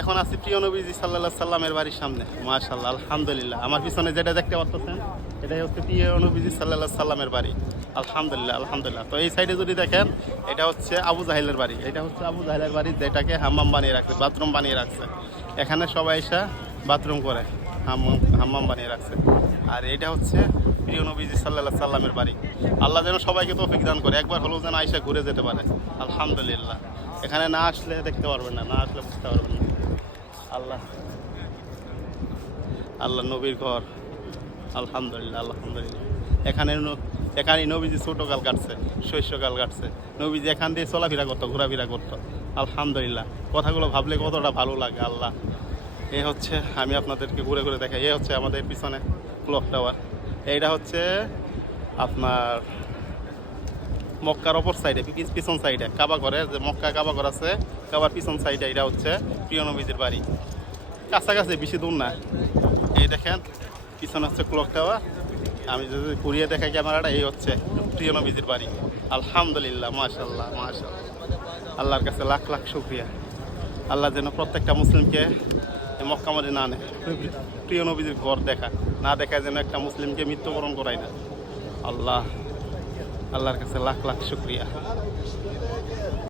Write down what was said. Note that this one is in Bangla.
এখন আছি প্রিয় নবীজি সাল্লাল্লাহু আলাইহি সাল্লামের বাড়ির সামনে। মাশাআল্লাহ, আলহামদুলিল্লাহ। আমার পিছনে যেটা দেখতে পাচ্ছেন এটাই হচ্ছে প্রিয় নবীজি সাল্লাল্লাহু আলাইহি সাল্লামের বাড়ি। আলহামদুলিল্লাহ, আলহামদুলিল্লাহ। তো এই সাইডে যদি দেখেন এটা হচ্ছে আবু জাহেলের বাড়ি। এটা হচ্ছে আবু জাহেলের বাড়ি, যেটাকে হাম্মাম বানিয়ে রাখছে, বাথরুম বানিয়ে রাখছে। এখানে সবাই এসে বাথরুম করে, হাম্মাম বানিয়ে রাখছে। আর এটা হচ্ছে প্রিয় নবীজি সাল্লাল্লাহু আলাইহি সাল্লামের বাড়ি। আল্লাহ যেন সবাইকে তৌফিক দান করে, একবার হলেও যেন আয়সা ঘুরে যেতে পারে। আলহামদুলিল্লাহ। এখানে না আসলে দেখতে পারবেন না, না আসলে বুঝতে পারবেন না। আল্লাহ আল্লাহ নবীর ঘর। আলহামদুলিল্লাহ, আলহামদুলিল্লাহ। এখানে নবীজি ছোটকাল কাটছে, শৈশবকাল কাটছে। নবীজি এখান দিয়ে চলাফেরা করতো, ঘোরাফেরা করতো। আলহামদুলিল্লাহ, কথাগুলো ভাবলে কতটা ভালো লাগে। আল্লাহ, এ হচ্ছে আমি আপনাদেরকে ঘুরে ঘুরে দেখাই। এ হচ্ছে আমাদের পিছনে ক্লক টাওয়ার। এইটা হচ্ছে আপনার মক্কার অপর সাইডে, পিছন সাইডে কাবা ঘরে, যে মক্কা কাবা ঘর আছে, কাবার পিছন সাইডে এটা হচ্ছে প্রিয় নবীজির বাড়ি। কাছাকাছি, বেশি দূর না। এই দেখেন পিছনে হচ্ছে ক্লক টাওয়ার। আমি যদি ঘুরিয়ে দেখাই ক্যামেরাটা, এই হচ্ছে প্রিয় নবীজির বাড়ি। আলহামদুলিল্লাহ, মাশাআল্লাহ, মাশাআল্লাহ। আল্লাহর কাছে লাখ লাখ শুকরিয়া। আল্লাহ যেন প্রত্যেকটা মুসলিমকে মক্কা মদিনা আনে, প্রিয় নবীজির ঘর দেখা না দেখায় যেন একটা মুসলিমকে মৃত্যুবরণ করায় না। আল্লাহর কাছে লাখ লাখ শুকরিয়া।